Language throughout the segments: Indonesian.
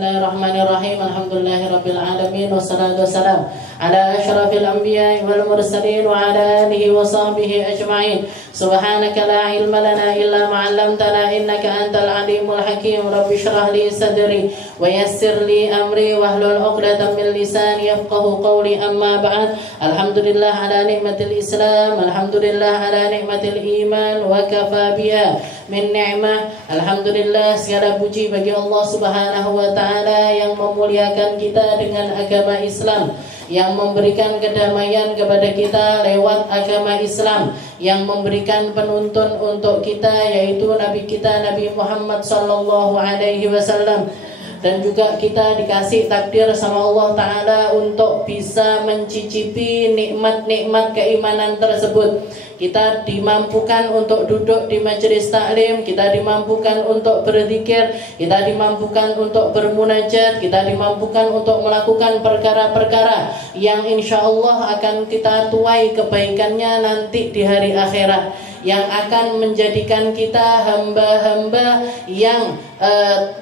Bismillahirrahmanirrahim. Alhamdulillahirabbil alamin wassalatu wassalamu ala asyrafil anbiya'i wal mursalin wa ala alihi wa sahbihi ajma'in. Subhanaka la ilma lana illa ma 'allamtana innaka antal alimul hakim. Rabbi shrah li sadri wa yassir li amri wahlul 'uqdatam min lisani yafqahu qawli. Amma ba'd. Alhamdulillah ala nikmatil Islam, alhamdulillah ala nikmatil iman wa kafa biha min ni'mah. Alhamdulillah, segala puji bagi Allah Subhanahu wa taala yang memuliakan kita dengan agama Islam, yang memberikan kedamaian kepada kita lewat agama Islam, yang memberikan penuntun untuk kita yaitu Nabi kita Nabi Muhammad sallallahu alaihi wasallam. Dan juga kita dikasih takdir sama Allah Ta'ala untuk bisa mencicipi nikmat-nikmat keimanan tersebut. Kita dimampukan untuk duduk di majelis taklim, kita dimampukan untuk berzikir, kita dimampukan untuk bermunajat, kita dimampukan untuk melakukan perkara-perkara yang insya Allah akan kita tuai kebaikannya nanti di hari akhirat, yang akan menjadikan kita hamba-hamba yang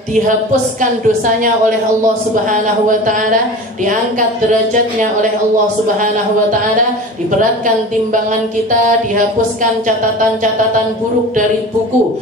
dihapuskan dosanya oleh Allah Subhanahu wa taala, diangkat derajatnya oleh Allah Subhanahu wa taala, diberatkan timbangan kita, dihapuskan catatan-catatan buruk dari buku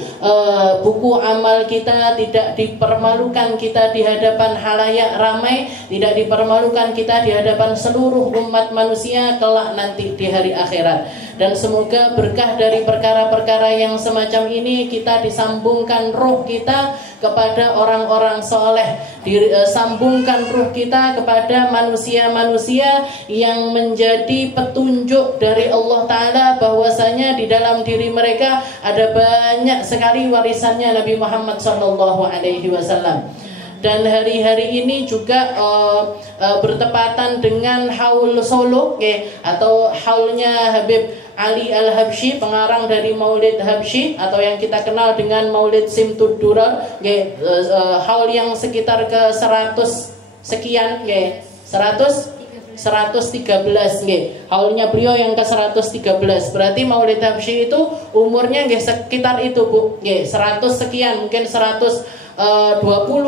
amal kita, tidak dipermalukan kita di hadapan halayak ramai, tidak dipermalukan kita di hadapan seluruh umat manusia kelak nanti di hari akhirat. Dan semoga berkah dari perkara-perkara yang semacam ini kita disambungkan ruh kita kepada orang-orang soleh, disambungkan ruh kita kepada manusia-manusia yang menjadi petunjuk dari Allah Ta'ala, bahwasanya di dalam diri mereka ada banyak sekali warisannya Nabi Muhammad SAW. Dan hari-hari ini juga bertepatan dengan haul Solo, atau haulnya Habib Ali Al-Habsyi, pengarang dari Maulid Habsyi atau yang kita kenal dengan Maulid Simtud Durar, haul yang sekitar ke 100 sekian, 113, haulnya beliau yang ke 113. Berarti Maulid Habsyi itu umurnya sekitar itu, Bu, 100 sekian, mungkin 120,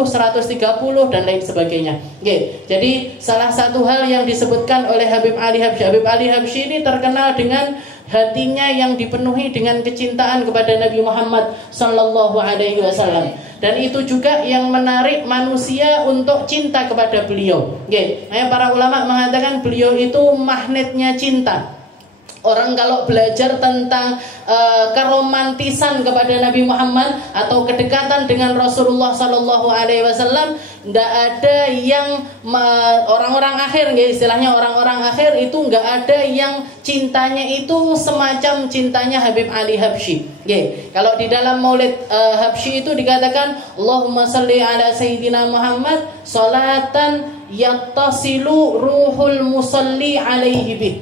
130 dan lain sebagainya. Jadi salah satu hal yang disebutkan oleh Habib Ali Habsyi ini terkenal dengan hatinya yang dipenuhi dengan kecintaan kepada Nabi Muhammad sallallahu alaihi wasallam. Dan itu juga yang menarik manusia untuk cinta kepada beliau. Para ulama mengatakan beliau itu magnetnya cinta. Orang kalau belajar tentang keromantisan kepada Nabi Muhammad atau kedekatan dengan Rasulullah Sallallahu Alaihi Wasallam, tidak ada yang orang-orang akhir, istilahnya orang-orang akhir itu nggak ada yang cintanya itu semacam cintanya Habib Ali Habsyi. Kalau di dalam Maulid Habsyi itu dikatakan Allahumma salli ala Sayyidina Muhammad salatan yattasilu ruhul musalli alaihi bih.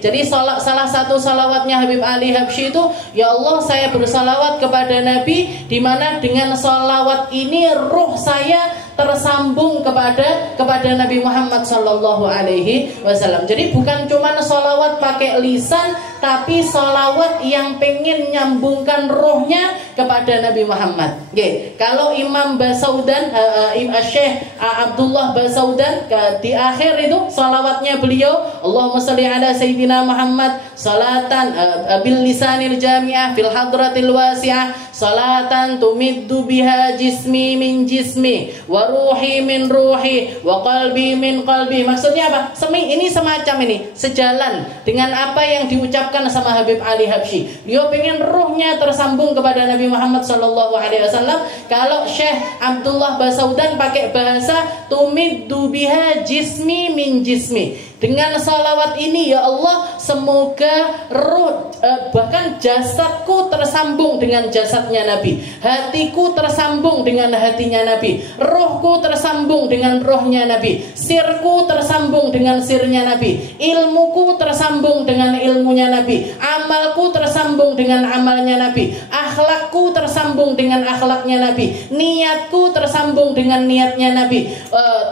Jadi salah satu salawatnya Habib Ali Habsyi itu, ya Allah saya bersalawat kepada Nabi, di mana dengan salawat ini ruh saya tersambung kepada Nabi Muhammad sallallahu alaihi wasallam. Jadi bukan cuma salawat pakai lisan, tapi salawat yang pengen nyambungkan ruhnya kepada Nabi Muhammad. Kalau Imam Basaudan, Syekh Abdullah Basaudan, di akhir itu salawatnya beliau, Allahumma shalli ala Sayyidina Muhammad salatan bil lisanil jami'ah fil hadratil wasi'ah salatan tumiddu biha jismi min jismi wa ruhi min ruhi wa qalbi min qalbi. Maksudnya apa? Ini semacam ini sejalan dengan apa yang diucapkan sama Habib Ali Habsyi. Dia pengen ruhnya tersambung kepada Nabi Muhammad sallallahu alaihi wasallam. Kalau Syekh Abdullah Basaudan pakai bahasa tumiddu biha jismi min jismi. Dengan salawat ini ya Allah, semoga ruh bahkan jasadku tersambung dengan jasadnya Nabi, hatiku tersambung dengan hatinya Nabi, ruhku tersambung dengan rohnya Nabi, sirku tersambung dengan sirnya Nabi, ilmuku tersambung dengan ilmunya Nabi, amalku tersambung dengan amalnya Nabi, akhlakku tersambung dengan akhlaknya Nabi, niatku tersambung dengan niatnya Nabi,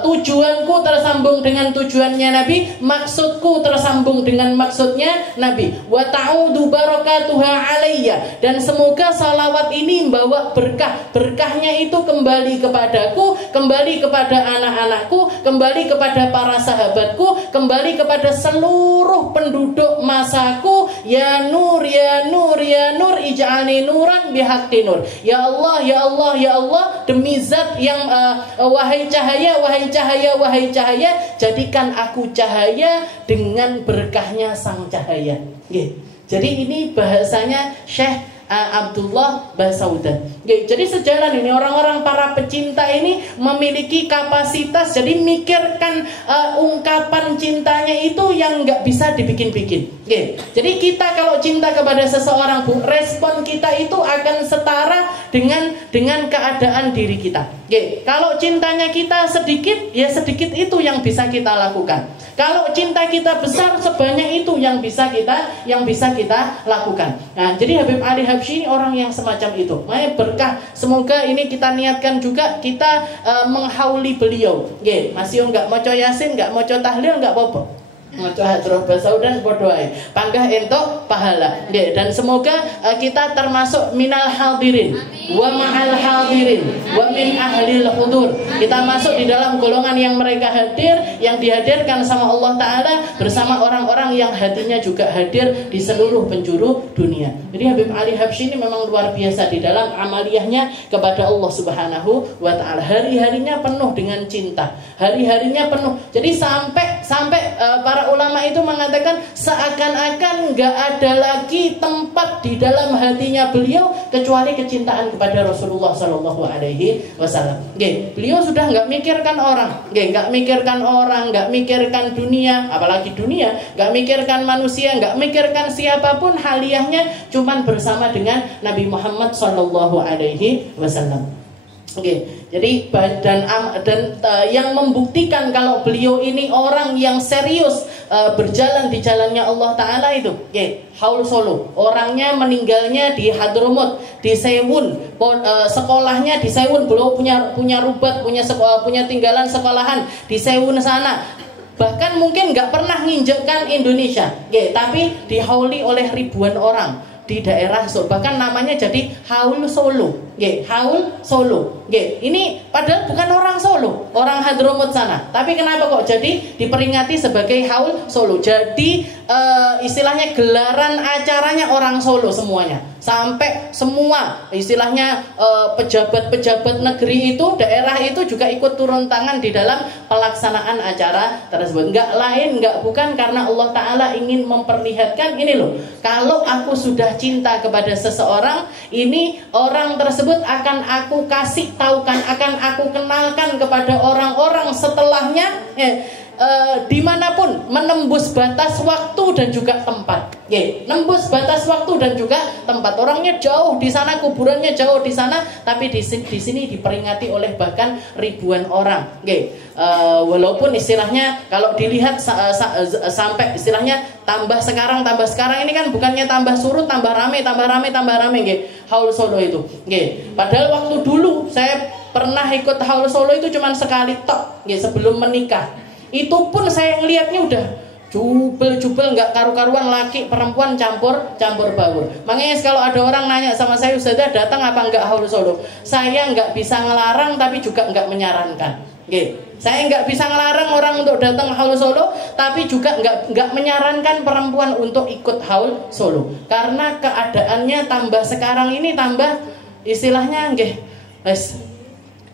tujuanku tersambung dengan tujuannya Nabi, maksudku tersambung dengan maksudnya Nabi. Wa ta'udu barakatuha alayya, dan semoga salawat ini membawa berkah. Berkahnya itu kembali kepadaku, kembali kepada anak-anakku, kembali kepada para sahabatku, kembali kepada seluruh penduduk masaku. Ya Nur, ya Nur, ya Nur, ij'alni nuran bihaqqi nur. Ya Allah, ya Allah, ya Allah, demi zat yang wahai cahaya, wahai cahaya, wahai cahaya, jadikan aku cahaya dengan berkahnya sang cahaya. Jadi ini bahasanya Syekh Abdullah Basaudan. Jadi sejalan ini orang-orang para pecinta ini memiliki kapasitas. Jadi mikirkan ungkapan cintanya itu yang nggak bisa dibikin-bikin. Jadi kita kalau cinta kepada seseorang, respon kita itu akan setara dengan keadaan diri kita. Kalau cintanya kita sedikit, ya sedikit itu yang bisa kita lakukan. Kalau cinta kita besar, sebanyak itu yang bisa kita lakukan. Nah, jadi Habib Ali Habsyi ini orang yang semacam itu. Makanya berkah. Semoga ini kita niatkan juga kita menghauli beliau. Masih nggak mau Yasin, nggak mau tahlil, nggak apa-apa. Maca hadroh basaudan podo ae. Panggah entuk pahala. Dan semoga kita termasuk minal hadirin wa ma'al hadirin wa min ahlil hudur. Kita masuk di dalam golongan yang mereka hadir, yang dihadirkan sama Allah Ta'ala bersama orang-orang yang hatinya juga hadir di seluruh penjuru dunia. Jadi Habib Ali Habsyi ini memang luar biasa di dalam amaliyahnya kepada Allah Subhanahu wa Ta'ala. Hari-harinya penuh dengan cinta, hari-harinya penuh. Jadi sampai para ulama itu mengatakan seakan-akan nggak ada lagi tempat di dalam hatinya beliau kecuali kecintaan kepada Rasulullah Shallallahu Alaihi Wasallam. Beliau sudah nggak mikirkan orang, nggak mikirkan orang, nggak mikirkan dunia, apalagi dunia, nggak mikirkan manusia, nggak mikirkan siapapun. Haliyahnya cuman bersama dengan Nabi Muhammad Shallallahu Alaihi Wasallam. Jadi yang membuktikan kalau beliau ini orang yang serius berjalan di jalannya Allah Ta'ala itu Haul Solo. Orangnya meninggalnya di Hadramut, di Sewun, sekolahnya di Sewun. Beliau punya rubat, punya tinggalan sekolahan di Sewun sana. Bahkan mungkin nggak pernah nginjekkan Indonesia, tapi dihauli oleh ribuan orang di daerah Solo. Bahkan namanya jadi Haul Solo. Haul Solo. Ini padahal bukan orang Solo, orang Hadramut sana. Tapi kenapa kok jadi diperingati sebagai Haul Solo? Jadi istilahnya gelaran acaranya orang Solo semuanya. Sampai semua istilahnya pejabat-pejabat negeri itu, daerah itu juga ikut turun tangan di dalam pelaksanaan acara tersebut. Enggak lain, enggak bukan karena Allah Ta'ala ingin memperlihatkan ini loh. Kalau aku sudah cinta kepada seseorang, ini orang tersebut akan aku kasih taukan, akan aku kenalkan kepada orang-orang setelahnya, dimanapun, menembus batas waktu dan juga tempat. Nembus batas waktu dan juga tempat. Orangnya jauh di sana, kuburannya jauh di sana, tapi di sini diperingati oleh bahkan ribuan orang. Walaupun istilahnya kalau dilihat sampai istilahnya tambah sekarang ini kan bukannya tambah surut, tambah rame. Haul Solo itu. Padahal waktu dulu saya pernah ikut Haul Solo itu cuma sekali tok, sebelum menikah. Itu pun saya ngelihatnya udah jubel nggak karu-karuan, laki perempuan campur baur. Makanya kalau ada orang nanya sama saya, Ustazah datang apa enggak Haul Solo, saya nggak bisa ngelarang tapi juga nggak menyarankan. Saya nggak bisa ngelarang orang untuk datang Haul Solo, tapi juga nggak menyarankan perempuan untuk ikut Haul Solo karena keadaannya tambah sekarang ini tambah istilahnya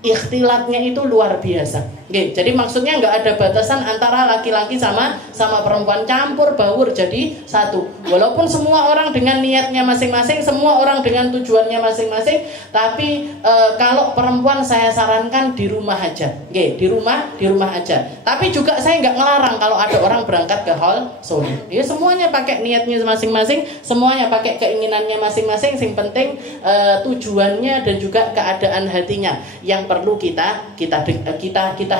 ikhtilatnya itu luar biasa. Jadi maksudnya nggak ada batasan antara laki-laki sama perempuan, campur baur jadi satu. Walaupun semua orang dengan niatnya masing-masing, semua orang dengan tujuannya masing-masing, tapi kalau perempuan saya sarankan di rumah aja. Di rumah aja. Tapi juga saya nggak ngelarang kalau ada orang berangkat ke Haul Solo. Ya semuanya pakai niatnya masing-masing, semuanya pakai keinginannya masing-masing. Yang penting tujuannya dan juga keadaan hatinya. Yang perlu kita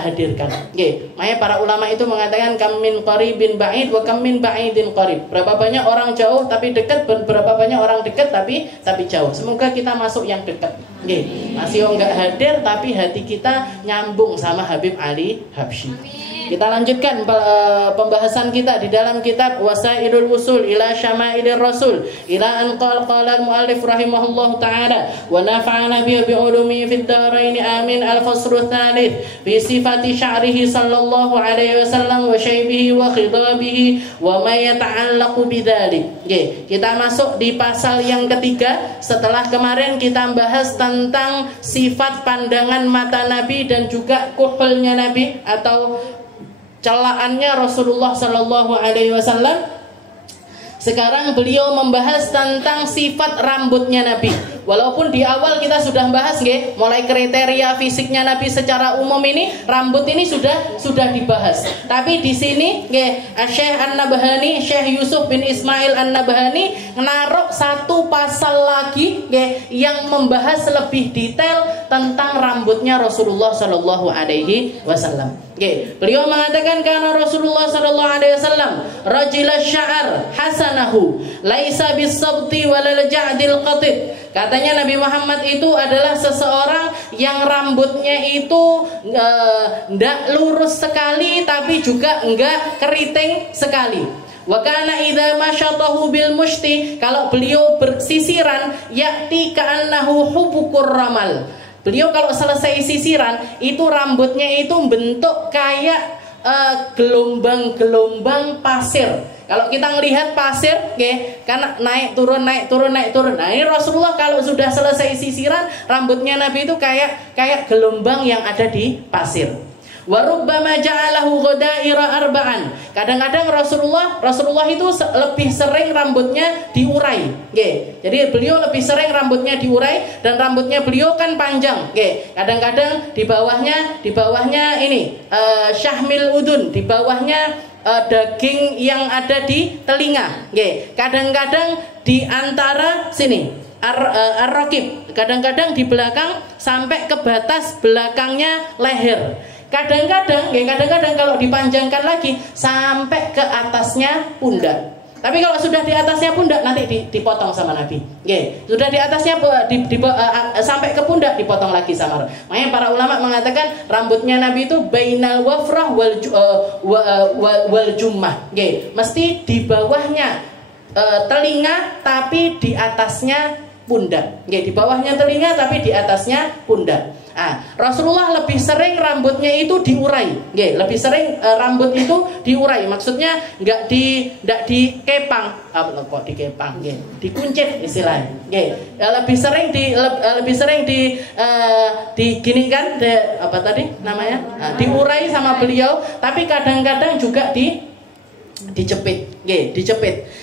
hadirkan. Nggih, makanya para ulama itu mengatakan kam min qaribin ba'id wa kam min ba'idin qarib. Berapa banyak orang jauh tapi dekat, berapa banyak orang dekat tapi jauh. Semoga kita masuk yang dekat. Nggih, masih enggak hadir tapi hati kita nyambung sama Habib Ali Habsyi. Kita lanjutkan pembahasan kita di dalam kitab Wasailul Wusul ila Syamailir Rasul ila an qala al-muallif rahimahullahu taala wa nafa'ana bi ulumi fid dharain amin al-fasl tsalits fi sifati sya'rihi sallallahu alaihi wasallam wa syaibihi wa khidabihi wa ma yata'allaqu bidzalik. Oke, kita masuk di pasal yang ketiga setelah kemarin kita bahas tentang sifat pandangan mata Nabi dan juga kuhulnya Nabi atau celaannya Rasulullah Sallallahu Alaihi Wasallam. Sekarang beliau membahas tentang sifat rambutnya Nabi. Walaupun di awal kita sudah bahas nggih, mulai kriteria fisiknya Nabi secara umum ini, rambut ini sudah dibahas. Tapi di sini nggih, Syekh An-Nabhani, Syekh Yusuf bin Ismail An-Nabhani naruh satu pasal lagi nggih yang membahas lebih detail tentang rambutnya Rasulullah sallallahu alaihi wasallam. Nggih, beliau mengatakan karena Rasulullah sallallahu alaihi wasallam rajilash sya'ar hasanahu laisa bis-sabti walal ja'dil qatid. Katanya Nabi Muhammad itu adalah seseorang yang rambutnya itu enggak lurus sekali tapi juga enggak keriting sekali. Wa kana idza masyatahu bil mushti, kalau beliau bersisiran ya'ti ka'annahu hubukur ramal. Beliau kalau selesai sisiran itu rambutnya itu bentuk kayak gelombang-gelombang pasir. Kalau kita melihat pasir, karena naik turun. Nah, ini Rasulullah kalau sudah selesai sisiran, rambutnya Nabi itu kayak gelombang yang ada di pasir. Wa rubbama ja'alahu ghadaira arba'an. Kadang-kadang Rasulullah itu lebih sering rambutnya diurai. Jadi beliau lebih sering rambutnya diurai dan rambutnya beliau kan panjang. Kadang-kadang di bawahnya ini syahmil udun, di bawahnya daging yang ada di telinga. Kadang-kadang di antara sini ar-raqib, kadang-kadang di belakang sampai ke batas belakangnya leher. Kadang-kadang kalau dipanjangkan lagi sampai ke atasnya pundak. Tapi kalau sudah di atasnya pundak nanti dipotong sama Nabi. Sudah di atasnya sampai ke pundak dipotong lagi sama. Makanya para ulama mengatakan rambutnya Nabi itu bainal wafrah wal jummah. Mesti di bawahnya telinga tapi di atasnya pundak. Di bawahnya telinga tapi di atasnya pundak. Rasulullah lebih sering rambutnya itu diurai. Lebih sering rambut itu diurai. Maksudnya enggak dikepang. Kok dikepang? Dikuncit istilahnya. Lebih sering diginikan apa tadi namanya? Diurai sama beliau, tapi kadang-kadang juga dijepit.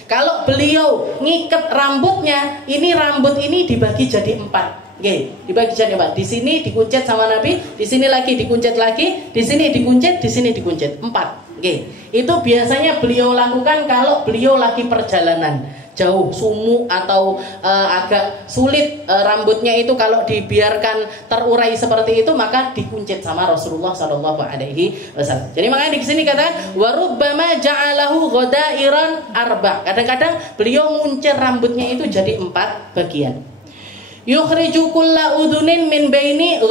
Kalau beliau ngikat rambutnya, rambut ini dibagi jadi 4. Dibagi jadi 4. Di sini dikuncit sama Nabi, di sini lagi dikuncit lagi, di sini dikuncit, di sini dikuncit. 4. Itu biasanya beliau lakukan kalau beliau lagi perjalanan jauh, sumuk atau agak sulit rambutnya itu kalau dibiarkan terurai seperti itu maka dikuncit sama Rasulullah sallallahu alaihi wasallam. Jadi makanya di sini kata wa rubbama ja'alahu ghadairan arba. Kadang-kadang beliau nguncir rambutnya itu jadi 4 bagian. Yukhriju kulla udunin min baini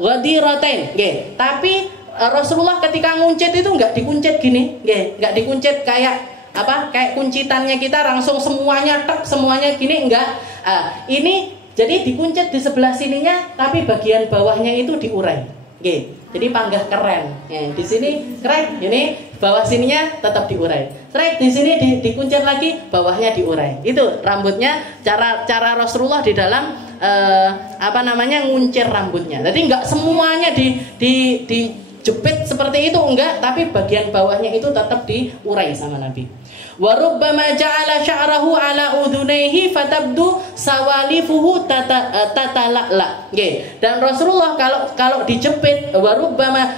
ghadiratain. Tapi Rasulullah ketika nguncit itu enggak dikuncit gini, enggak dikuncit kayak kuncitannya kita langsung semuanya gini, enggak. Ini jadi dikuncit di sebelah sininya tapi bagian bawahnya itu diurai. Jadi panggah keren. Di sini keren, ini bawah sininya tetap diurai. Di sini dikuncit lagi, bawahnya diurai. Itu rambutnya cara Rasulullah di dalam nguncir rambutnya. Jadi enggak semuanya dijepit seperti itu, enggak, tapi bagian bawahnya itu tetap diurai sama Nabi. Wa rubbama ja'ala sya'rahu ala udhunayhi fatabdu sawalifuhu tatala'la. Dan Rasulullah kalau dijepit, wa rubbama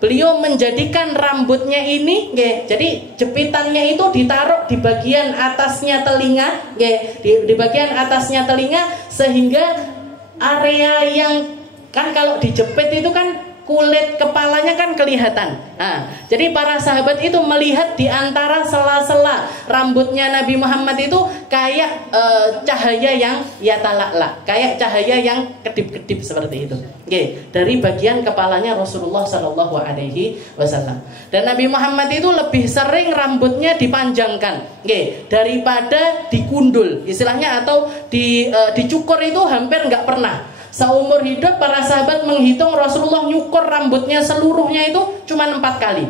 beliau menjadikan rambutnya ini, jadi jepitannya itu ditaruh di bagian atasnya telinga, di bagian atasnya telinga sehingga area yang Kan kalau dijepit itu kan kulit kepalanya kan kelihatan. Nah, jadi para sahabat itu melihat di antara sela-sela rambutnya Nabi Muhammad itu kayak cahaya yang yatala'la, kayak cahaya yang kedip-kedip seperti itu. Oke, dari bagian kepalanya Rasulullah Shallallahu Alaihi Wasallam. Dan Nabi Muhammad itu lebih sering rambutnya dipanjangkan, oke, daripada dikundul, istilahnya, atau dicukur itu hampir nggak pernah. Seumur hidup para sahabat menghitung Rasulullah nyukur rambutnya seluruhnya itu cuma 4 kali.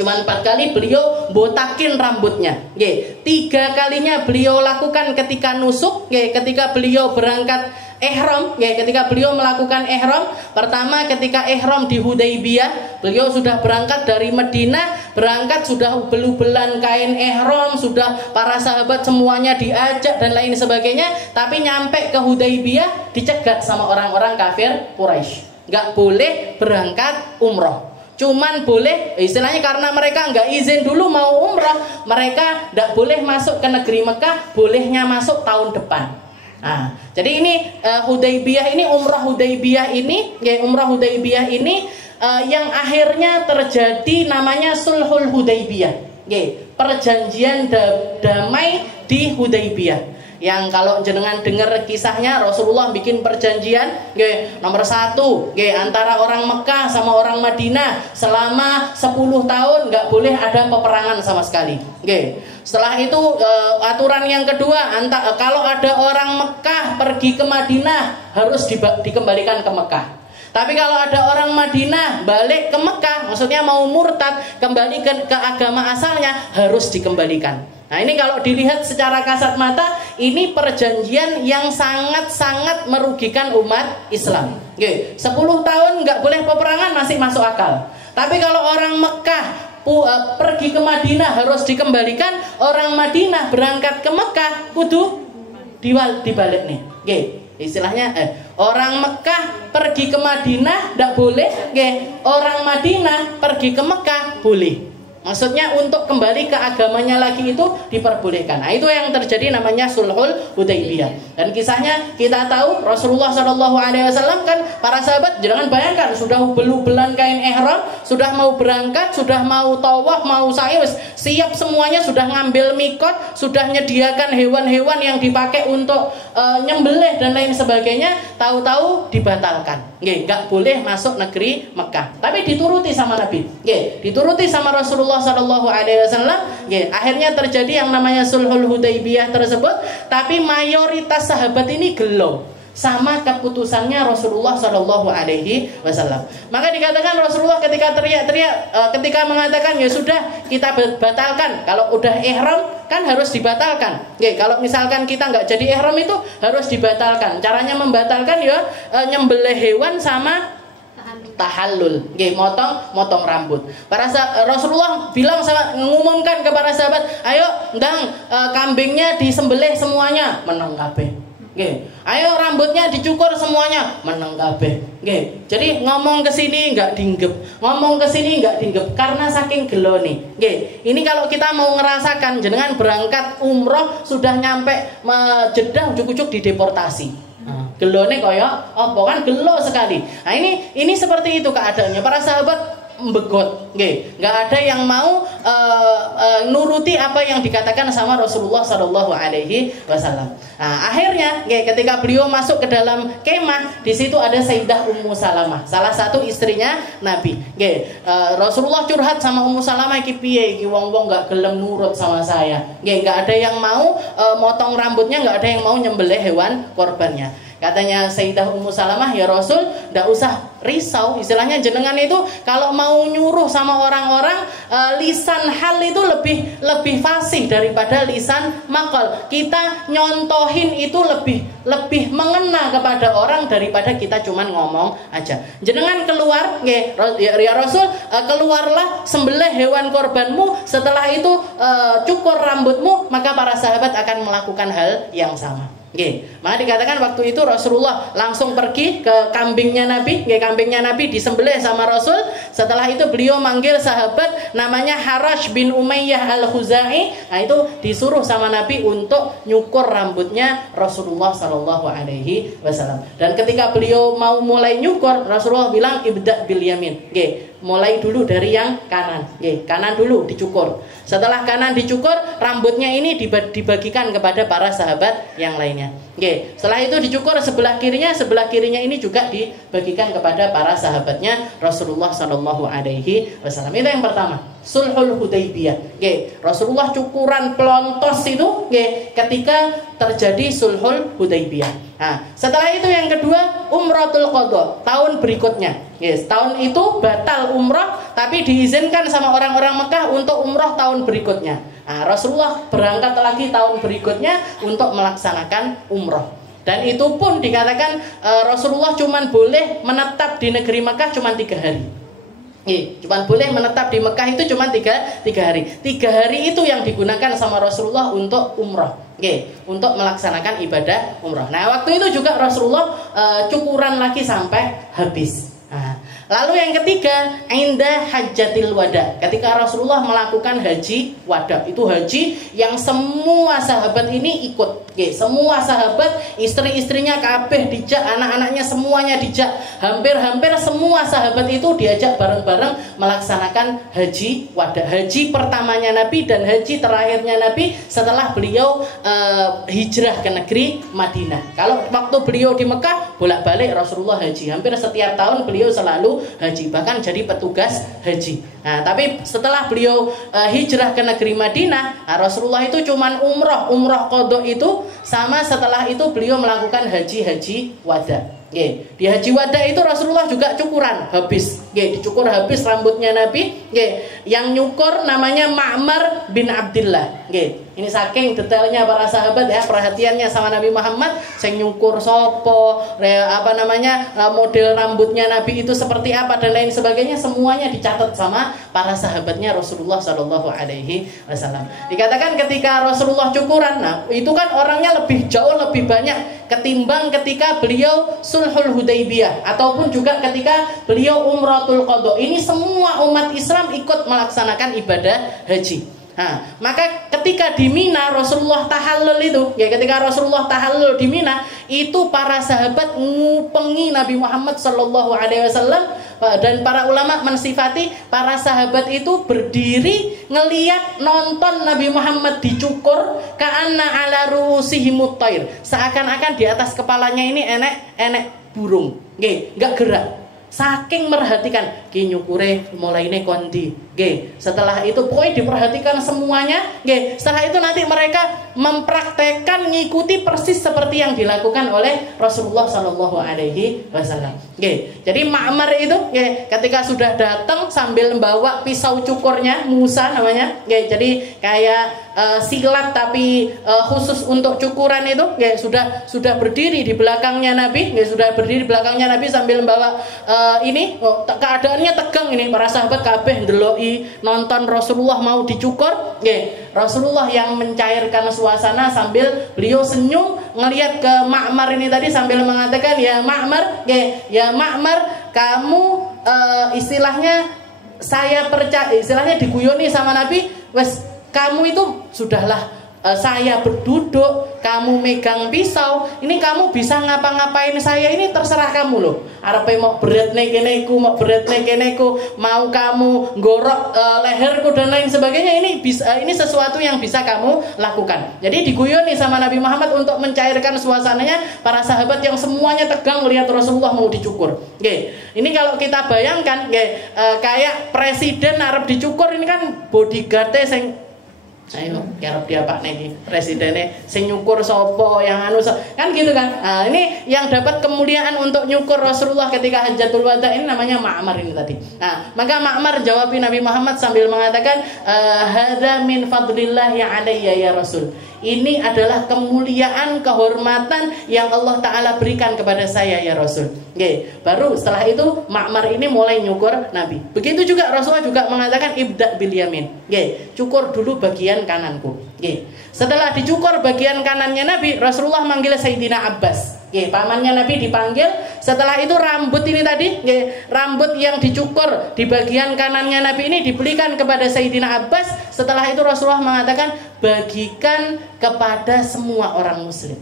Cuma 4 kali beliau botakin rambutnya. 3 kalinya beliau lakukan ketika nusuk, ketika beliau berangkat ihram, ketika beliau melakukan ihram. Pertama ketika ihram di Hudaybiyah, beliau sudah berangkat dari Madinah, berangkat sudah belu-belan kain ihram, sudah para sahabat semuanya diajak dan lain sebagainya. Tapi nyampe ke Hudaybiyah dicegat sama orang-orang kafir Quraisy, nggak boleh berangkat umroh. Cuman boleh, istilahnya karena mereka nggak izin dulu mau umrah, mereka nggak boleh masuk ke negeri Mekah, bolehnya masuk tahun depan. Nah, jadi ini Hudaybiyah ini, umrah Hudaybiyah ini, yang akhirnya terjadi namanya Sulhul Hudaybiyah, perjanjian damai di Hudaybiyah. Yang kalau jenengan dengar kisahnya, Rasulullah bikin perjanjian, nomor 1, antara orang Mekah sama orang Madinah selama 10 tahun nggak boleh ada peperangan sama sekali. Setelah itu aturan yang kedua, kalau ada orang Mekah pergi ke Madinah harus dikembalikan ke Mekah. Tapi kalau ada orang Madinah balik ke Mekah, maksudnya mau murtad, kembali ke agama asalnya, harus dikembalikan. Nah, ini kalau dilihat secara kasat mata, ini perjanjian yang sangat-sangat merugikan umat Islam. 10 tahun nggak boleh peperangan masih masuk akal. Tapi kalau orang Mekah pergi ke Madinah harus dikembalikan, orang Madinah berangkat ke Mekah kudu dibalik nih. Istilahnya orang Mekah pergi ke Madinah tidak boleh, orang Madinah pergi ke Mekah boleh. Maksudnya untuk kembali ke agamanya lagi itu diperbolehkan. Nah, itu yang terjadi namanya Sulhul Hudaybiyah. Dan kisahnya kita tahu, Rasulullah SAW kan, para sahabat jangan bayangkan sudah belu-belan kain ihram, sudah mau berangkat, sudah mau tawaf, mau sa'i, siap semuanya, sudah ngambil mikot, sudah menyediakan hewan-hewan yang dipakai untuk nyembelih dan lain sebagainya. Tahu-tahu dibatalkan. Nggak boleh masuk negeri Mekah. Tapi dituruti sama Nabi. Dituruti sama Rasulullah SAW. Akhirnya terjadi yang namanya Sulhul Hudaybiyah tersebut. Tapi mayoritas sahabat ini gelo sama keputusannya Rasulullah SAW. Maka dikatakan Rasulullah ketika teriak-teriak, ketika mengatakan ya sudah kita batalkan. Kalau udah ihram kan harus dibatalkan. Kalau misalkan kita nggak jadi ihram itu harus dibatalkan. Caranya membatalkan ya nyembelih hewan sama tahallul, motong rambut. Rasulullah bilang, mengumumkan kepada sahabat, ayo ndang kambingnya disembelih semuanya, meneng kabeh. Ayo rambutnya dicukur semuanya, meneng kabeh. Jadi ngomong ke sini enggak dinggep, ngomong ke sini enggak dinggep karena saking gelo nih. Ini kalau kita mau ngerasakan jenengan berangkat umroh sudah nyampe Jeddah ujuk-ujuk dideportasi. Gelone kaya apa kan, gelo sekali. Nah, ini seperti itu keadaannya. Para sahabat begot, nggak ada yang mau nuruti apa yang dikatakan sama Rasulullah SAW. Nah, akhirnya, ketika beliau masuk ke dalam kemah, di situ ada Sayyidah Ummu Salamah, salah satu istrinya Nabi. Rasulullah curhat sama Ummu Salamah, iki piye iki wong-wong nggak gelem nurut sama saya. Nggak ada yang mau motong rambutnya, nggak ada yang mau nyembelih hewan korbannya. Katanya Sayyidah Ummu Salamah, ya Rasul, nggak usah risau, istilahnya jenengan itu kalau mau nyuruh sama orang-orang, lisan hal itu lebih fasih daripada lisan makal. Kita nyontohin itu lebih mengena kepada orang daripada kita cuman ngomong aja. Jenengan keluar, ya Rasul, keluarlah sembelih hewan korbanmu, setelah itu cukur rambutmu, maka para sahabat akan melakukan hal yang sama. Maka dikatakan waktu itu Rasulullah langsung pergi ke kambingnya Nabi, kambingnya Nabi disembelih sama Rasul. Setelah itu beliau manggil sahabat namanya Harash bin Umayyah al-Khuzai. Nah, itu disuruh sama Nabi untuk nyukur rambutnya Rasulullah sallallahu alaihi wasallam. Dan ketika beliau mau mulai nyukur, Rasulullah bilang ibda bil yamin. Mulai dulu dari yang kanan. Kanan dulu dicukur. Setelah kanan dicukur, rambutnya ini dibagikan kepada para sahabat yang lainnya. Setelah itu dicukur sebelah kirinya ini juga dibagikan kepada para sahabatnya Rasulullah sallallahu alaihi wasallam. Itu yang pertama, Sulhul Hudaybiyah. Rasulullah cukuran pelontos itu ketika terjadi Sulhul Hudaybiyah. Nah, setelah itu yang kedua, Umratul Qadha, tahun berikutnya. Tahun itu batal umrah, tapi diizinkan sama orang-orang Mekah untuk umrah tahun berikutnya. Nah, Rasulullah berangkat lagi tahun berikutnya untuk melaksanakan umrah. Dan itu pun dikatakan Rasulullah cuma boleh menetap di negeri Mekah cuma 3 hari. Cuma boleh menetap di Mekah itu cuma 3 hari. 3 hari itu yang digunakan sama Rasulullah untuk umrah. Untuk melaksanakan ibadah umrah. Nah, waktu itu juga Rasulullah cukuran lagi sampai habis. Nah, lalu yang ketiga, inda hajjatil wada, ketika Rasulullah melakukan haji wada. Itu haji yang semua sahabat ini ikut. Semua sahabat, istri-istrinya kabeh dijak, anak-anaknya semuanya dijak. Hampir-hampir semua sahabat itu diajak bareng-bareng melaksanakan haji wada. Haji pertamanya Nabi dan haji terakhirnya Nabi setelah beliau hijrah ke negeri Madinah. Kalau waktu beliau di Mekah bolak-balik Rasulullah haji. Hampir setiap tahun beliau selalu haji, bahkan jadi petugas haji. Nah, tapi setelah beliau hijrah ke negeri Madinah, Rasulullah itu cuman umrah qadha itu, sama setelah itu beliau melakukan haji wada. Di haji wada itu Rasulullah juga cukuran habis. Dicukur habis rambutnya Nabi. Yang nyukur namanya Ma'mar bin Abdillah. Ini saking detailnya para sahabat ya, perhatiannya sama Nabi Muhammad. Sing nyukur sopo, model rambutnya Nabi itu seperti apa dan lain sebagainya, semuanya dicatat sama para sahabatnya Rasulullah Shallallahu Alaihi Wasallam. Dikatakan ketika Rasulullah cukuran, nah itu kan orangnya jauh lebih banyak ketimbang ketika beliau Sulhul Hudaybiyah ataupun juga ketika beliau Umratul Qadha. Ini semua umat Islam ikut melaksanakan ibadah haji. Nah, maka ketika di Mina Rasulullah tahallul itu, ketika Rasulullah tahallul di Mina, itu para sahabat ngupengi Nabi Muhammad Sallallahu Alaihi Wasallam, dan para ulama mensifati para sahabat itu berdiri ngeliat nonton Nabi Muhammad dicukur, ka'anna ala ru'usihimut thair, seakan-akan di atas kepalanya ini enek burung, nggak gerak. Saking merhatikan, nyukure mulainya kondi. Setelah itu pokoknya diperhatikan semuanya. Setelah itu nanti mereka mempraktekkan, ngikuti persis seperti yang dilakukan oleh Rasulullah Shallallahu Alaihi Wasallam. Jadi Ma'mar itu ketika sudah datang sambil membawa pisau cukurnya, Musa namanya. Jadi kayak silat tapi khusus untuk cukuran itu, sudah berdiri di belakangnya Nabi, sudah berdiri di belakangnya Nabi sambil membawa keadaannya tegang ini. Para sahabat kabeh ndeloki nonton Rasulullah mau dicukur. Rasulullah yang mencairkan suasana sambil beliau senyum ngelihat ke Ma'mar ini tadi sambil mengatakan, ya Ma'mar, kamu istilahnya saya percaya, istilahnya diguyoni sama Nabi, wes kamu itu sudahlah, saya berduduk, kamu megang pisau, ini kamu bisa ngapa-ngapain saya, ini terserah kamu loh. Arepe mau berat keneku, mau berat keneku, mau kamu gorok leherku dan lain sebagainya, ini sesuatu yang bisa kamu lakukan. Jadi diguyoni sama Nabi Muhammad untuk mencairkan suasananya. Para sahabat yang semuanya tegang melihat Rasulullah mau dicukur. Ini kalau kita bayangkan, kayak presiden arep dicukur, ini kan bodyguard-e sing ayo karep dia Pak nih presidennya sing nyukur sopo yang kan gitu kan. Nah, ini yang dapat kemuliaan untuk nyukur Rasulullah ketika Hajjatul Wada ini namanya Ma'mar ini tadi. Nah, maka Ma'mar jawab Nabi Muhammad sambil mengatakan, hadza min fadlillahi alayya ya Rasul. Ini adalah kemuliaan, kehormatan yang Allah Ta'ala berikan kepada saya ya Rasul. Baru setelah itu Ma'mar ini mulai nyukur Nabi. Begitu juga Rasulullah juga mengatakan ibda bil yamin. Cukur dulu bagian kananku. Setelah dicukur bagian kanannya Nabi, Rasulullah manggil Sayyidina Abbas. Pamannya Nabi dipanggil. Setelah itu rambut ini tadi, rambut yang dicukur di bagian kanannya Nabi ini diberikan kepada Sayyidina Abbas. Setelah itu Rasulullah mengatakan, bagikan kepada semua orang muslim.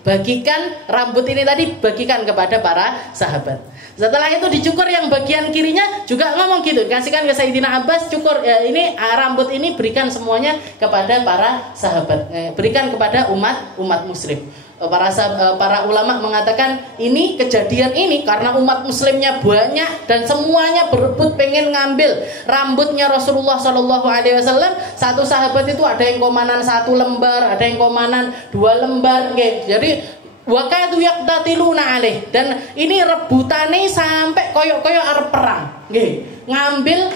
Bagikan rambut ini tadi, bagikan kepada para sahabat. Setelah itu dicukur yang bagian kirinya juga ngomong gitu, kasihkan ke Sayyidina Abbas, cukur ini rambut ini berikan semuanya kepada para sahabat, berikan kepada umat muslim. Para ulama mengatakan ini kejadian ini karena umat muslimnya banyak dan semuanya berebut pengen ngambil rambutnya Rasulullah SAW. Satu sahabat itu ada yang komanan 1 lembar, ada yang komanan 2 lembar. Jadi wakatu yaqtatiluna alaih, dan ini rebutane sampai koyok-koyok arep perang. Ngambil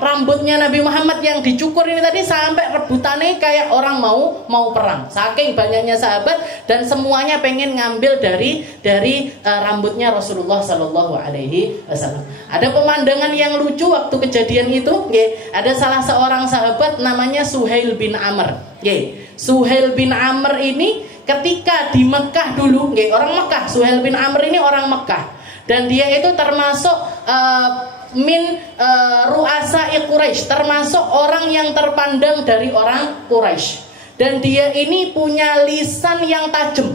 rambutnya Nabi Muhammad yang dicukur ini tadi sampai rebutannya kayak orang mau perang. Saking banyaknya sahabat dan semuanya pengen ngambil dari rambutnya Rasulullah Sallallahu Alaihi Wasallam. Ada pemandangan yang lucu waktu kejadian itu. Ada salah seorang sahabat namanya Suhail bin Amr. Suhail bin Amr ini ketika di Mekah dulu, orang Mekah. Suhail bin Amr ini orang Mekah dan dia itu termasuk min ru'asa'i Quraisy, termasuk orang yang terpandang dari orang Quraisy. Dan dia ini punya lisan yang tajam.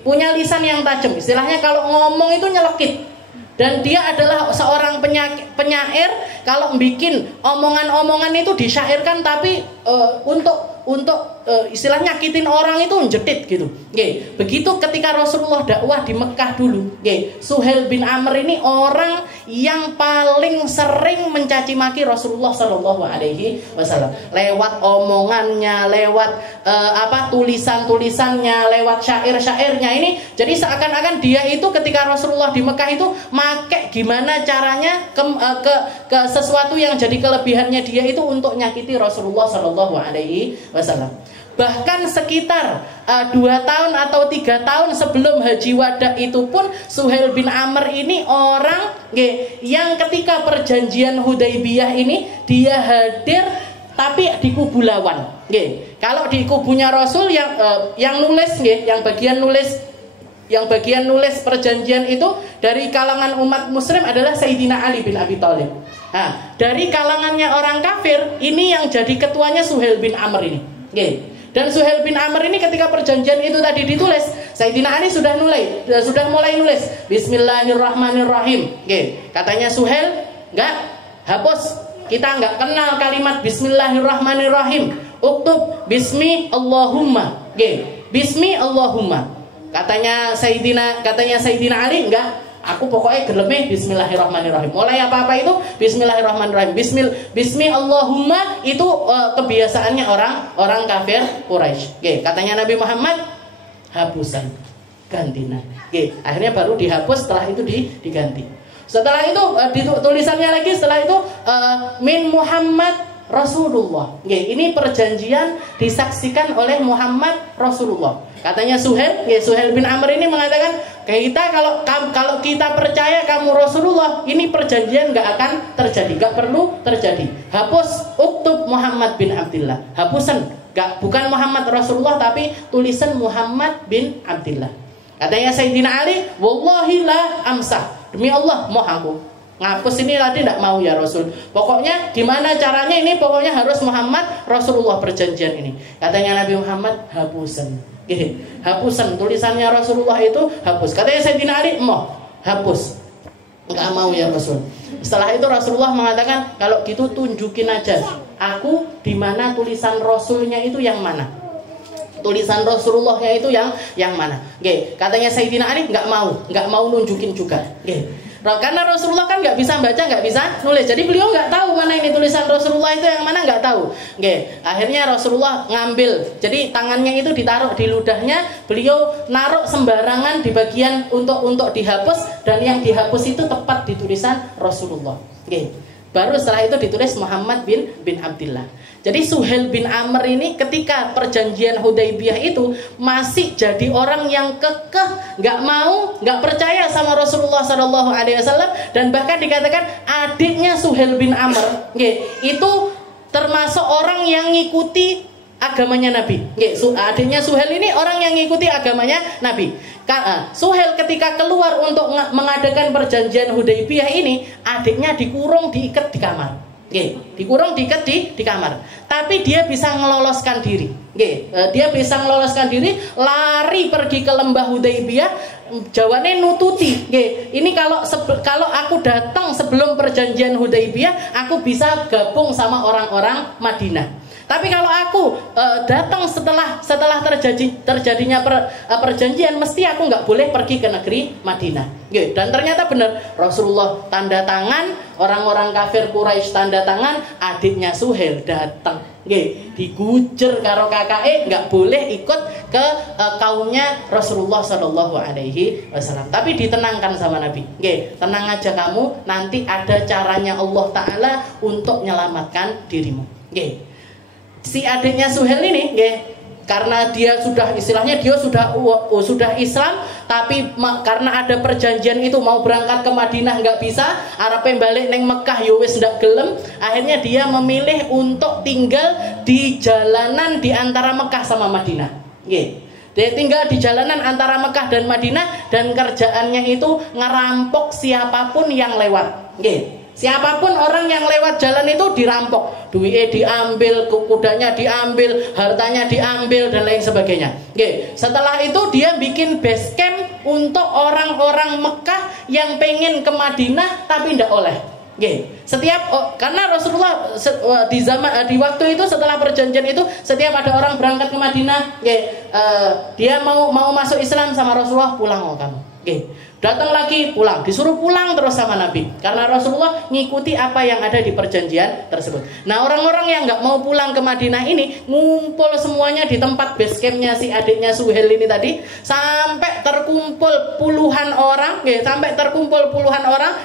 Punya lisan yang tajam. Istilahnya kalau ngomong itu nyelekit. Dan dia adalah seorang penyair. Kalau bikin omongan-omongan itu disyairkan, tapi untuk istilahnya nyakitin orang itu jetit gitu. Begitu ketika Rasulullah dakwah di Mekah dulu, Suhail bin Amr ini orang yang paling sering mencaci maki Rasulullah Shallallahu Alaihi Wasallam lewat omongannya, lewat tulisan-tulisannya, lewat syair-syairnya ini. Jadi seakan-akan dia itu ketika Rasulullah di Mekah itu make gimana caranya ke sesuatu yang jadi kelebihannya dia itu untuk nyakiti Rasulullah Shallallahu Alaihi Wasallam. Bahkan sekitar 2 tahun atau 3 tahun sebelum Haji Wada itu pun Suhail bin Amr ini orang yang ketika perjanjian Hudaibiyah ini dia hadir tapi di kubu lawan. Kalau di kubunya Rasul yang nulis yang bagian nulis perjanjian itu dari kalangan umat muslim adalah Sayyidina Ali bin Abi Thalib. Nah, dari kalangannya orang kafir ini yang jadi ketuanya Suhail bin Amr ini. Dan Suhail bin Amr ini ketika perjanjian itu tadi ditulis, Sayyidina Ali sudah mulai nulis Bismillahirrahmanirrahim. Katanya Suhail, enggak, hapus. Kita enggak kenal kalimat Bismillahirrahmanirrahim. Uktub Bismi Allahumma. Bismi Allahumma. Katanya Sayyidina Ali, enggak. Aku pokoknya geleme Bismillahirrahmanirrahim. Mulai apa-apa itu Bismillahirrahmanirrahim. Bismi Allahumma itu kebiasaannya orang kafir Quraisy. Katanya Nabi Muhammad, hapusan, gantina. Akhirnya baru dihapus, setelah itu diganti. Setelah itu tulisannya lagi, setelah itu min Muhammad Rasulullah. Ini perjanjian disaksikan oleh Muhammad Rasulullah. Katanya Suhail bin Amr ini mengatakan, kalau kita percaya kamu Rasulullah, ini perjanjian nggak akan terjadi, nggak perlu terjadi. Hapus, uktub Muhammad bin Abdullah. Hapusan, bukan Muhammad Rasulullah tapi tulisan Muhammad bin Abdullah. Katanya Sayyidina Ali, wallahi la amsah, demi Allah mau aku ngapus ini tadi tidak mau ya Rasul. Pokoknya gimana caranya ini, pokoknya harus Muhammad Rasulullah perjanjian ini. Katanya Nabi Muhammad, hapusan. Hapusan tulisannya Rasulullah itu hapus. Katanya Sayyidina Ali, mau hapus. Enggak mau ya Rasul. Setelah itu Rasulullah mengatakan, kalau gitu tunjukin aja aku di mana tulisan Rasulnya itu yang mana. Tulisan Rasulullahnya itu yang mana. Katanya Sayyidina Ali, enggak mau nunjukin juga. Karena Rasulullah kan nggak bisa baca, nggak bisa nulis, jadi beliau nggak tahu mana ini tulisan Rasulullah itu yang mana, nggak tahu. Akhirnya Rasulullah ngambil, jadi tangannya itu ditaruh di ludahnya, beliau naruh sembarangan di bagian untuk dihapus, dan yang dihapus itu tepat di tulisan Rasulullah. Baru setelah itu ditulis Muhammad bin Abdullah. Jadi Suhail bin Amr ini ketika perjanjian Hudaibiyah itu masih jadi orang yang kekeh, nggak percaya sama Rasulullah SAW, dan bahkan dikatakan adiknya Suhail bin Amr itu termasuk orang yang ngikuti agamanya Nabi. Adiknya Suhail ini orang yang ngikuti agamanya Nabi. Suhail ketika keluar untuk mengadakan perjanjian Hudaybiyah ini, adiknya dikurung, diikat di kamar. Dikurung, diikat di kamar. Tapi dia bisa ngeloloskan diri. Dia bisa ngeloloskan diri, lari pergi ke lembah Hudaybiyah. Jawabannya nututi. Ini kalau aku datang sebelum perjanjian Hudaybiyah, aku bisa gabung sama orang-orang Madinah. Tapi kalau aku datang setelah terjadinya perjanjian, mesti aku nggak boleh pergi ke negeri Madinah. Dan ternyata benar, Rasulullah tanda tangan, orang-orang kafir Quraisy tanda tangan, adiknya Suhail datang. Digujer karo kakake, nggak boleh ikut ke kaumnya Rasulullah Shallallahu Alaihi Wasallam. Tapi ditenangkan sama Nabi. Tenang aja kamu, nanti ada caranya Allah Taala untuk menyelamatkan dirimu. Si adiknya Suhail ini, karena dia sudah istilahnya dia sudah Islam, tapi karena ada perjanjian itu mau berangkat ke Madinah nggak bisa, arepe balik neng Mekah yo wis ndak gelem, akhirnya dia memilih untuk tinggal di jalanan di antara Mekah sama Madinah. Dia tinggal di jalanan antara Mekah dan Madinah, dan kerjaannya itu ngerampok siapapun yang lewat. Siapapun orang yang lewat jalan itu dirampok, duitnya diambil, kudanya diambil, hartanya diambil, dan lain sebagainya. Setelah itu dia bikin base camp untuk orang-orang Mekah yang pengen ke Madinah tapi tidak oleh. Karena Rasulullah di waktu itu setelah perjanjian itu, setiap ada orang berangkat ke Madinah, dia mau masuk Islam sama Rasulullah, pulang kamu. Datang lagi, pulang, disuruh pulang terus sama Nabi, karena Rasulullah ngikuti apa yang ada di perjanjian tersebut. Nah, orang-orang yang nggak mau pulang ke Madinah ini ngumpul semuanya di tempat base campnya si adiknya Suhail ini tadi, sampai terkumpul puluhan orang,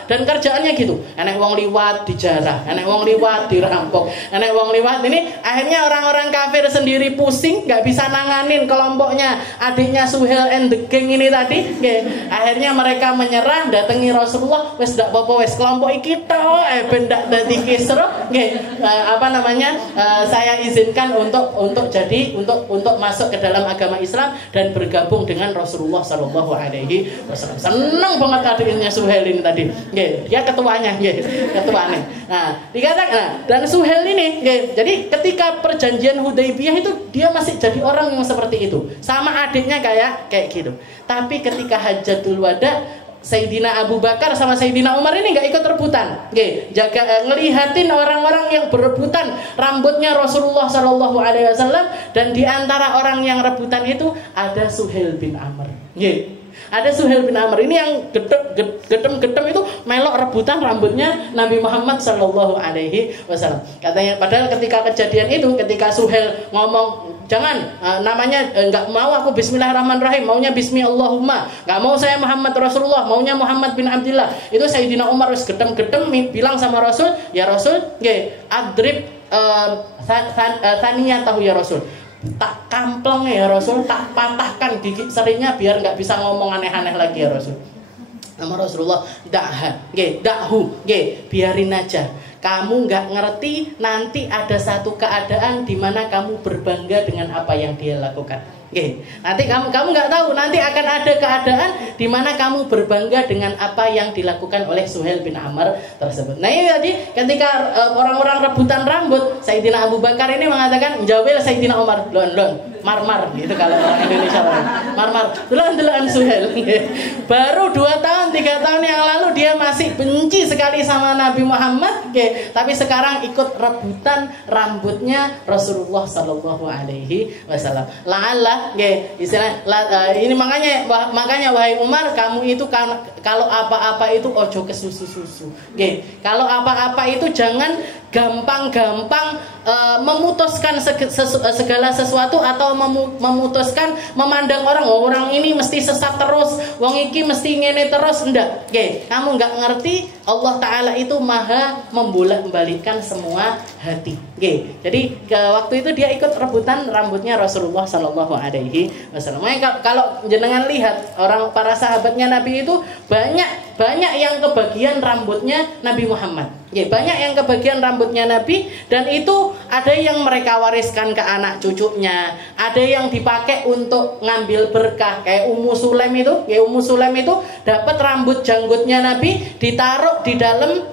dan kerjaannya gitu. Enek wong liwat dijarah, enek wong liwat dirampok, enek wong liwat ini. Akhirnya orang-orang kafir sendiri pusing, nggak bisa nanganin kelompoknya adiknya Suhail and the gang ini tadi. Akhirnya mereka menyerah, datangi Rasulullah, wes ndak apa-apa, wes kelompok iki tok ben ndak dadi kisru, saya izinkan untuk masuk ke dalam agama Islam dan bergabung dengan Rasulullah Shallallahu Alaihi Wasallam. Seneng banget adiknya Suhail ini tadi. Dia ketuanya. Nah, dikatakan, dan Suhail ini, jadi ketika perjanjian Hudaybiyah itu dia masih jadi orang yang seperti itu, sama adiknya kayak gitu. Tapi ketika Hajatul Wada, Sayyidina Abu Bakar sama Sayyidina Umar ini nggak ikut rebutan, ngelihatin orang-orang yang berebutan rambutnya Rasulullah Shallallahu Alaihi Wasallam, dan di antara orang yang rebutan itu ada Suhail bin Amr. Ada Suhail bin Amr ini yang gedem itu melok rebutan rambutnya Nabi Muhammad Shallallahu Alaihi Wasallam. Katanya, padahal ketika kejadian itu, ketika Suhail ngomong, jangan, namanya nggak mau aku Bismillahirrahmanirrahim, maunya Bismillahumma, nggak mau saya Muhammad Rasulullah, maunya Muhammad bin Abdullah. Itu Sayyidina Umar wis gedem bilang sama Rasul, ya Rasul, adrib taninya tahu ya Rasul, tak kampleng ya Rasul, tak patahkan gigi serinya biar nggak bisa ngomong aneh-aneh lagi ya Rasul. Nama Rasulullah, biarin aja. Kamu nggak ngerti, nanti ada satu keadaan di mana kamu berbangga dengan apa yang dia lakukan. Nanti kamu nggak tahu, nanti akan ada keadaan di mana kamu berbangga dengan apa yang dilakukan oleh Suhail bin Amr tersebut. Nah, ini tadi ketika orang-orang rebutan rambut, Sayyidina Abu Bakar ini mengatakan, jawel Sayyidina Umar, lon marmar gitu kalau orang Indonesia, marmar, delan Suhail. Baru 2 tahun 3 tahun yang lalu dia masih benci sekali sama Nabi Muhammad, tapi sekarang ikut rebutan rambutnya Rasulullah Sallallahu Alaihi Wasallam. Ini makanya wahai Umar, kamu itu kalau apa-apa itu ojo ke susu-susu. Kalau apa-apa itu jangan gampang-gampang memutuskan segala sesuatu, atau memutuskan memandang orang ini mesti sesat terus, wong iki mesti ngene terus, enggak. Kamu nggak ngerti, Allah Ta'ala itu maha membolak-balikkan semua hati. Jadi waktu itu dia ikut rebutan rambutnya Rasulullah Sallallahu Alaihi Wasallam. Kalau jenengan lihat para sahabatnya Nabi itu banyak banyak yang kebagian rambutnya Nabi Muhammad. Banyak yang kebagian rambutnya Nabi, dan itu ada yang mereka wariskan ke anak cucunya, ada yang dipakai untuk ngambil berkah kayak Ummu Sulaim itu. Ummu Sulaim itu dapat rambut janggutnya Nabi ditaruh di dalam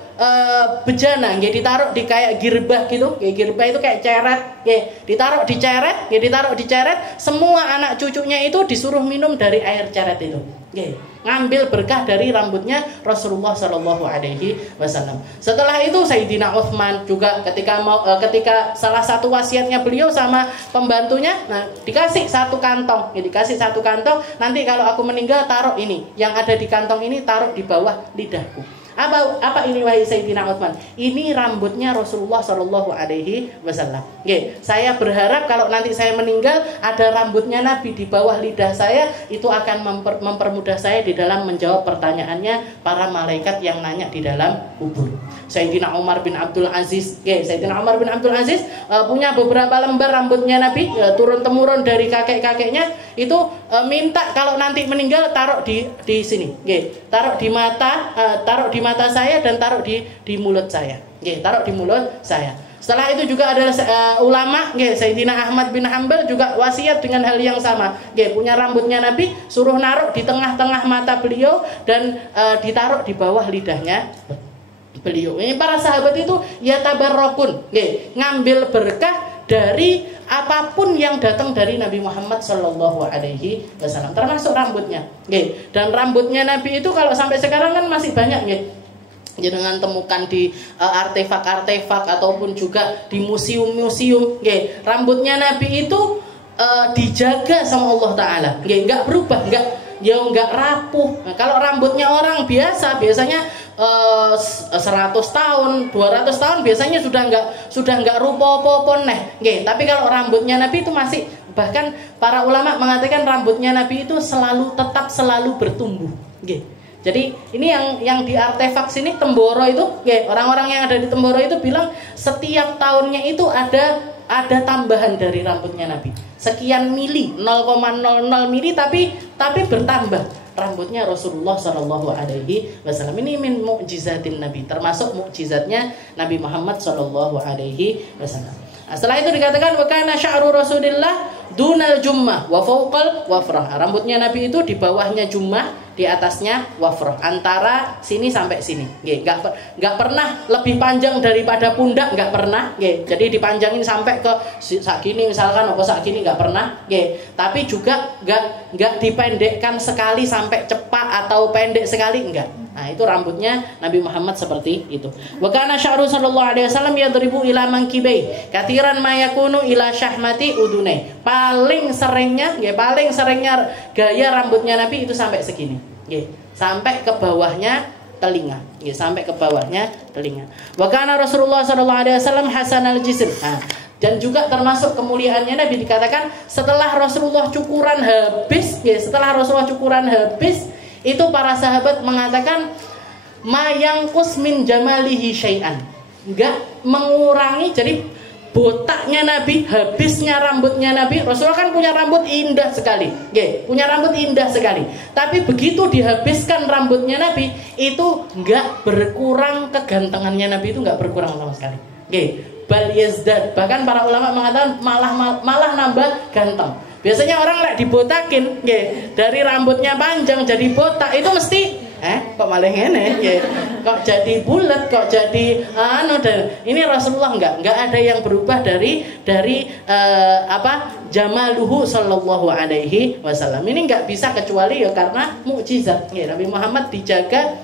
bejana, ditaruh di kayak girbah gitu. Girbah itu kayak ceret, ditaruh di ceret, semua anak cucunya itu disuruh minum dari air ceret itu. Ngambil berkah dari rambutnya Rasulullah Shallallahu Alaihi Wasallam. Setelah itu Sayyidina Utsman juga ketika salah satu wasiatnya beliau sama pembantunya, nah dikasih satu kantong, nanti kalau aku meninggal taruh ini, yang ada di kantong ini taruh di bawah lidahku. Apa ini wahai Sayyidina Utsman? Ini rambutnya Rasulullah Shallallahu Alaihi Wasallam. Saya berharap kalau nanti saya meninggal ada rambutnya Nabi di bawah lidah saya, itu akan mempermudah saya di dalam menjawab pertanyaannya para malaikat yang nanya di dalam kubur. Sayyidina Umar bin Abdul Aziz, punya beberapa lembar rambutnya Nabi, turun temurun dari kakek-kakeknya, itu minta kalau nanti meninggal taruh di sini, taruh di mata saya dan taruh di mulut saya. Taruh di mulut saya. Setelah itu juga ada ulama, Sayyidina Ahmad bin Hanbal juga wasiat dengan hal yang sama. Punya rambutnya Nabi, suruh naruh di tengah-tengah mata beliau dan ditaruh di bawah lidahnya beliau. Ini para sahabat itu ya tabarrokun, ngambil berkah dari apapun yang datang dari Nabi Muhammad Shallallahu Alaihi Wasallam, termasuk rambutnya. Dan rambutnya Nabi itu kalau sampai sekarang kan masih banyak, dengan temukan di artefak-artefak ataupun juga di museum-museum. Rambutnya Nabi itu dijaga sama Allah Ta'ala, nggak berubah, nggak rapuh. Nah, kalau rambutnya orang biasanya 100 tahun, 200 tahun biasanya sudah nggak rupa-apa neh. Tapi kalau rambutnya Nabi itu masih, bahkan para ulama mengatakan rambutnya Nabi itu tetap selalu bertumbuh. Jadi ini yang di artefak sini Temboro itu, orang-orang yang ada di Temboro itu bilang setiap tahunnya itu ada tambahan dari rambutnya Nabi. Sekian mili, 0,00 mili tapi bertambah rambutnya Rasulullah Shallallahu Alaihi Wasallam. Ini min mu'jizatin Nabi, termasuk mukjizatnya Nabi Muhammad Shallallahu Alaihi Wasallam. Nah, setelah itu dikatakan wa kana sya'ru Rasulillah dunal jummah wa fawqal wafrah. Rambutnya Nabi itu di bawahnya jummah, di atasnya wafrah, antara sini sampai sini. Nggak pernah lebih panjang daripada pundak, nggak pernah. Jadi dipanjangin sampai ke sakini misalkan, apa sakini, nggak pernah. Tapi juga nggak dipendekkan sekali sampai cepak atau pendek sekali, enggak. Nah, itu rambutnya Nabi Muhammad seperti itu. Wa kana sya'ru sallallahu alaihi wasallam yadribu ila mankibai katiran ma yakunu ila syahmati udunai. Paling seringnya gaya rambutnya Nabi itu sampai segini. Sampai ke bawahnya telinga. Sampai ke bawahnya telinga. Wa kana Rasulullah sallallahu alaihi wasallam hasanal jism. Dan juga termasuk kemuliaannya Nabi dikatakan setelah Rasulullah cukuran habis, itu para sahabat mengatakan mayangkus min jamalihi syai'an, enggak mengurangi. Jadi botaknya Nabi, habisnya rambutnya Nabi. Rasulullah kan punya rambut indah sekali, tapi begitu dihabiskan rambutnya Nabi, itu enggak berkurang kegantengannya Nabi, itu enggak berkurang sama sekali. Bal yazdad, bahkan para ulama mengatakan malah nambah ganteng. Biasanya orang dibotakin, dari rambutnya panjang jadi botak, itu mesti kok malah ngene, kok jadi bulat, kok jadi dan ini Rasulullah enggak ada yang berubah dari jamaluhu sallallahu alaihi wasallam. Ini enggak bisa kecuali karena mukjizat. Nabi Muhammad dijaga,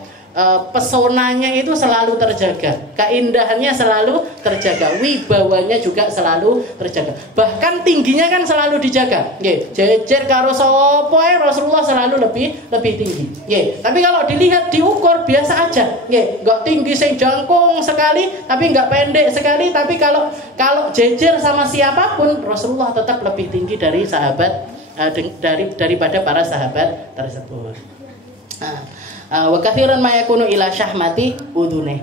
pesonanya itu selalu terjaga, keindahannya selalu terjaga, wibawanya juga selalu terjaga, bahkan tingginya kan selalu dijaga. Jejer karo sapa Rasulullah selalu lebih tinggi. Tapi kalau dilihat diukur biasa aja, nggak tinggi sing jangkung sekali, tapi nggak pendek sekali. Tapi kalau jejer sama siapapun, Rasulullah tetap lebih tinggi dari sahabat, daripada para sahabat tersebut. Wa katsiran ma yakunu ila syahmati udune.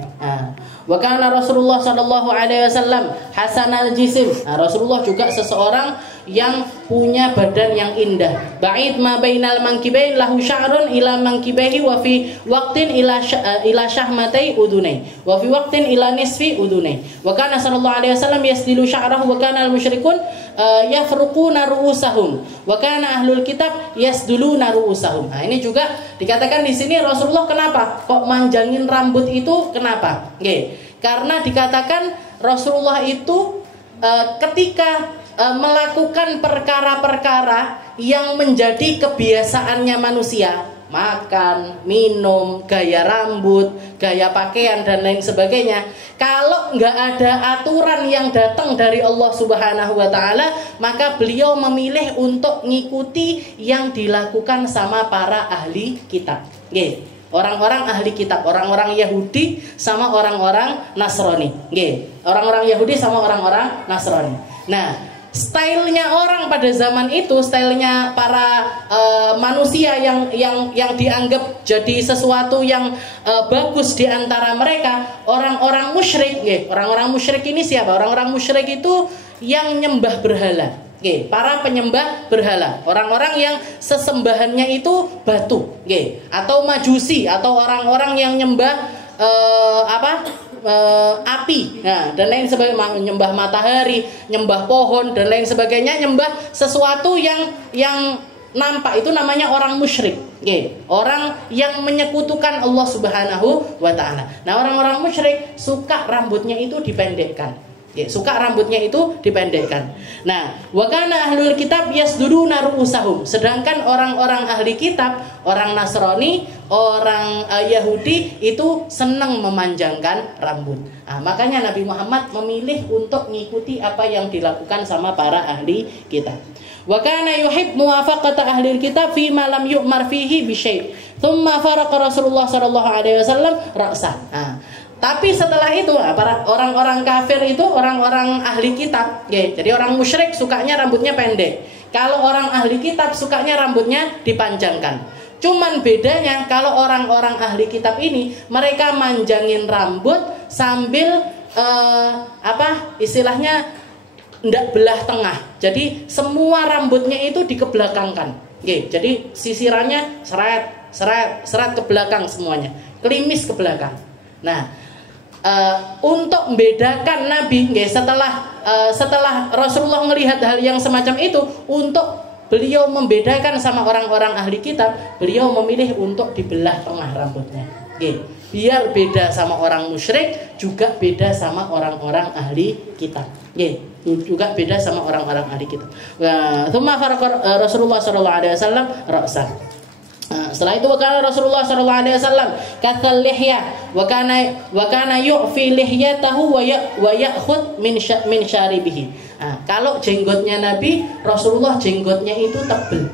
Wa kana Rasulullah sallallahu alaihi wasallam hasanal jism. Rasulullah juga seseorang yang punya badan yang indah. Ba'id ma bainal mankibain lahu sya'run ila mankibaihi wa fi waqtin ila syahmatai udunai wa fi waqtin ila nisfi udunai. Wa kana sallallahu alaihi wasallam yasdilu sya'rahu wa kana al-musyrikun yafruquna ru'usahum wa kana ahlul kitab yasduluna ru'usahum. Nah, ini juga dikatakan di sini Rasulullah kenapa kok manjangin rambut itu, kenapa? Nggih. Karena dikatakan Rasulullah itu ketika melakukan perkara-perkara yang menjadi kebiasaannya manusia, makan, minum, gaya rambut, gaya pakaian dan lain sebagainya, kalau nggak ada aturan yang datang dari Allah Subhanahu wa Ta'ala, maka beliau memilih untuk ngikuti yang dilakukan sama para ahli kitab. Nggih. Orang-orang ahli kitab, orang-orang Yahudi sama orang-orang Nasrani. Nggih. Orang-orang Yahudi sama orang-orang Nasrani. Nah, stylenya orang pada zaman itu, stylenya para manusia yang dianggap jadi sesuatu yang bagus di antara mereka, orang-orang musyrik. Nggih. Orang-orang musyrik ini siapa? Orang-orang musyrik itu yang nyembah berhala. Oke, para penyembah berhala, orang-orang yang sesembahannya itu batu, oke, atau majusi, atau orang-orang yang nyembah api, nah, dan lain sebagainya, nyembah matahari, nyembah pohon dan lain sebagainya, nyembah sesuatu yang nampak, itu namanya orang musyrik, oke, orang yang menyekutukan Allah Subhanahu wa Ta'ala. Nah, orang-orang musyrik suka rambutnya itu dipendekkan. Ya, suka rambutnya itu dipendekkan. Nah, wa kana ahlul kitab yasduduna ru'usahum. Sedangkan orang-orang ahli kitab, orang Nasrani, orang Yahudi itu senang memanjangkan rambut. Nah, makanya Nabi Muhammad memilih untuk mengikuti apa yang dilakukan sama para ahli kitab. Wa kana yuhib muwafaqata ahli kitab fi ma lam yu'mar fihi bi syai'. Tsumma faraqa Rasulullah sallallahu alaihi wasallam ra'sah. Nah, tapi setelah itu para orang-orang kafir itu orang-orang ahli kitab, ya, jadi orang musyrik sukanya rambutnya pendek. Kalau orang ahli kitab sukanya rambutnya dipanjangkan. Cuman bedanya kalau orang-orang ahli kitab ini mereka manjangin rambut sambil istilahnya ndak belah tengah. Jadi semua rambutnya itu dikebelakangkan. Oke, jadi sisirannya seret ke belakang semuanya, klimis ke belakang. Nah, untuk membedakan Nabi, setelah Rasulullah melihat hal yang semacam itu, untuk beliau membedakan sama orang-orang ahli kitab, beliau memilih untuk dibelah tengah rambutnya. Biar beda sama orang musyrik, juga beda sama orang-orang ahli kitab. Juga beda sama orang-orang ahli kitab. Tsumma faraqa Rasulullah sallallahu alaihi wasallam ra'san. Setelah itu wakana Rasulullah sallallahu alaihi wasallam katsal lihya wa kana yu'fi lihyatahu wa ya'khud min syaribihi. Kalau jenggotnya Nabi, Rasulullah jenggotnya itu tebel.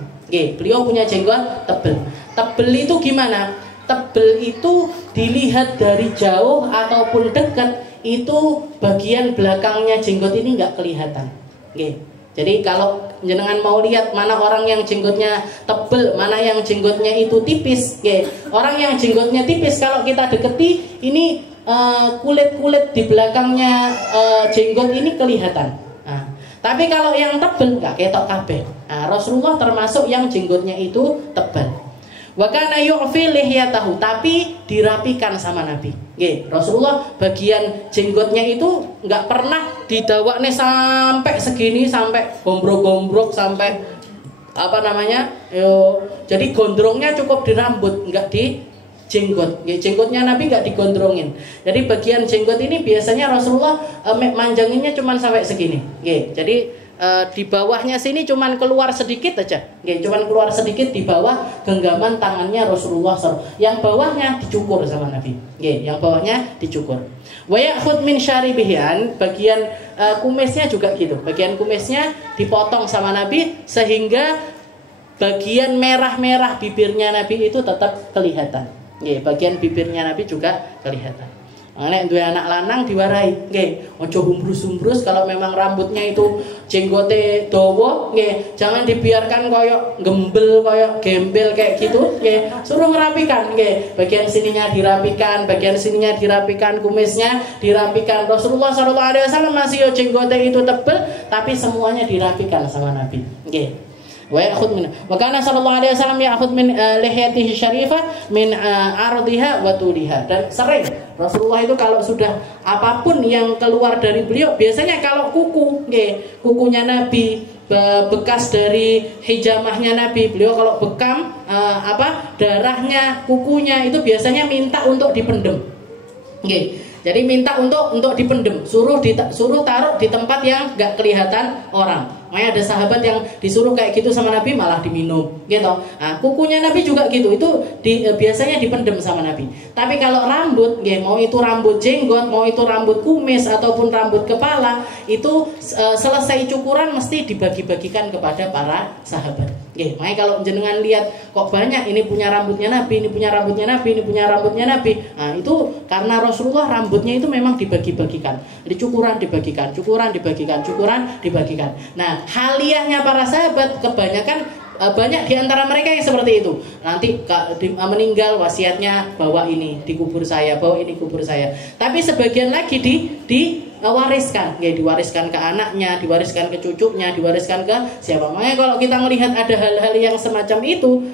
Beliau punya jenggot tebel. Tebel itu gimana? Tebel itu dilihat dari jauh ataupun dekat, itu bagian belakangnya jenggot ini nggak kelihatan. Jadi kalau jenengan mau lihat mana orang yang jenggotnya tebel, mana yang jenggotnya itu tipis, orang yang jenggotnya tipis kalau kita deketi ini kulit-kulit di belakangnya jenggot ini kelihatan. Tapi kalau yang tebel nggak ketok kabeh. Rasulullah termasuk yang jenggotnya itu tebal. Wa kana yu'fi lihyatahu, tapi dirapikan sama Nabi. Rasulullah bagian jenggotnya itu nggak pernah didawakne sampai segini, sampai gombrok-gombrok, sampai jadi gondrongnya cukup di rambut, nggak di jenggot. Jenggotnya Nabi nggak digondrongin. Jadi bagian jenggot ini biasanya Rasulullah manjanginnya cuma sampai segini. Jadi di bawahnya sini cuman keluar sedikit aja, cuman keluar sedikit di bawah genggaman tangannya Rasulullah SAW. Yang bawahnya dicukur sama Nabi, yang bawahnya dicukur. Wa ya'khud min syaribihi, bagian kumisnya juga gitu, bagian kumisnya dipotong sama Nabi sehingga bagian merah-merah bibirnya Nabi itu tetap kelihatan. Bagian bibirnya Nabi juga kelihatan. Nek duwe anak lanang diwarai, nggih. Aja humbrus-humbrus kalau memang rambutnya itu jenggote dawa, nggih. Jangan dibiarkan koyok gembel, koyok gembel kayak gitu, nggih. Suruh ngerapikan, nggih. Bagian sininya dirapikan, bagian sininya dirapikan, kumisnya dirapikan. Rasulullah SAW masih jenggote itu tebel, tapi semuanya dirapikan sama Nabi, nggih. Wa ya'khudh min wa kana sallallahu alaihi wasallam ya'khudh min lihiyatihi syarifah min ardiha wa tuliha. Dan sering Rasulullah itu kalau sudah apapun yang keluar dari beliau, biasanya kalau kuku, nggih, kukunya Nabi, bekas dari hijamahnya Nabi, beliau kalau bekam darahnya, kukunya itu biasanya minta untuk dipendem. Nggih. Jadi minta untuk dipendem, suruh taruh di tempat yang enggak kelihatan orang. Makanya ada sahabat yang disuruh kayak gitu sama Nabi malah diminum, gitu. Nah, kukunya Nabi juga gitu, itu biasanya dipendem sama Nabi. Tapi kalau rambut, mau itu rambut jenggot, mau itu rambut kumis ataupun rambut kepala, itu selesai cukuran mesti dibagi-bagikan kepada para sahabat. Makanya kalau jenengan lihat kok banyak ini punya rambutnya Nabi, ini punya rambutnya Nabi, ini punya rambutnya Nabi. Nah, itu karena Rasulullah rambutnya itu memang dibagi-bagikan. Jadi cukuran dibagikan, cukuran dibagikan, cukuran dibagikan. Nah, haliahnya para sahabat kebanyakan banyak di antara mereka yang seperti itu. Nanti meninggal wasiatnya bawa ini dikubur saya, bawa ini kubur saya. Tapi sebagian lagi diwariskan, diwariskan ke anaknya, diwariskan ke cucunya, diwariskan ke siapa. Makanya kalau kita melihat ada hal-hal yang semacam itu,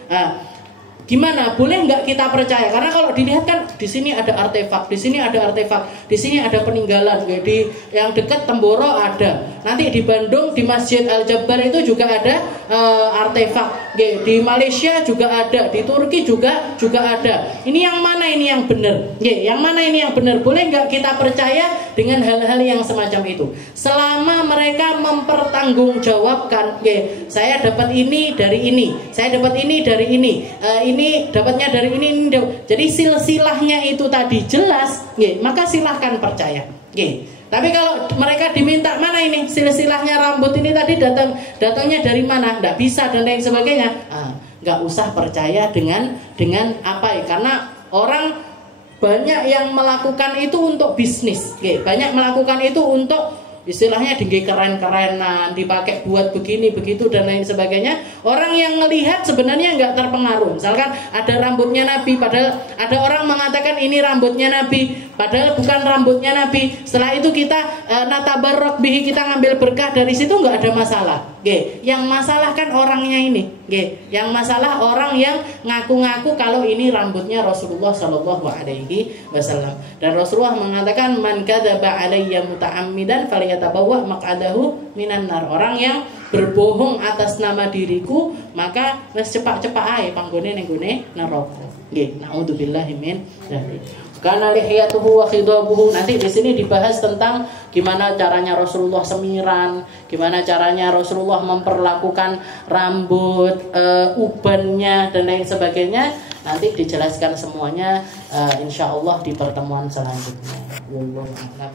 gimana? Boleh nggak kita percaya? Karena kalau dilihat kan di sini ada artefak, di sini ada artefak, di sini ada peninggalan. Di yang dekat Temboro ada. Nanti di Bandung di Masjid Al Jabbar itu juga ada artefak. Di Malaysia juga ada, di Turki juga ada. Ini yang mana ini yang benar? Yang mana ini yang benar? Boleh nggak kita percaya dengan hal-hal yang semacam itu? Selama mereka mempertanggungjawabkan, saya dapat ini dari ini, saya dapat ini dari ini dapatnya dari ini. Jadi silsilahnya itu tadi jelas, maka silahkan percaya. Tapi kalau mereka diminta mana ini silsilahnya rambut ini tadi datangnya dari mana, nggak bisa dan lain sebagainya, nggak usah percaya dengan apa ya? Karena orang banyak yang melakukan itu untuk bisnis, banyak melakukan itu untuk istilahnya tinggi keren-kerenan, dipakai buat begini begitu dan lain sebagainya. Orang yang melihat sebenarnya nggak terpengaruh. Misalkan ada rambutnya Nabi, padahal ada orang mengatakan ini rambutnya Nabi, padahal bukan rambutnya Nabi. Setelah itu kita natabarrok bihi, kita ngambil berkah dari situ, nggak ada masalah. Yang masalah kan orangnya ini. Yang masalah orang yang ngaku-ngaku kalau ini rambutnya Rasulullah Shallallahu Alaihi Wasallam. Dan Rasulullah mengatakan man kadzaba alayya muta'ammidan falyatabawwa maq'adahu minan nar. Orang yang berbohong atas nama diriku maka wis cepak-cepak ae panggone ning gone neraka. Naudzubillahi min dzalik. Karena lihiyatuhu wa khidabuhu, nanti di sini dibahas tentang gimana caranya Rasulullah semiran, gimana caranya Rasulullah memperlakukan rambut, ubannya dan lain sebagainya. Nanti dijelaskan semuanya insyaallah di pertemuan selanjutnya. Wallahu a'lam.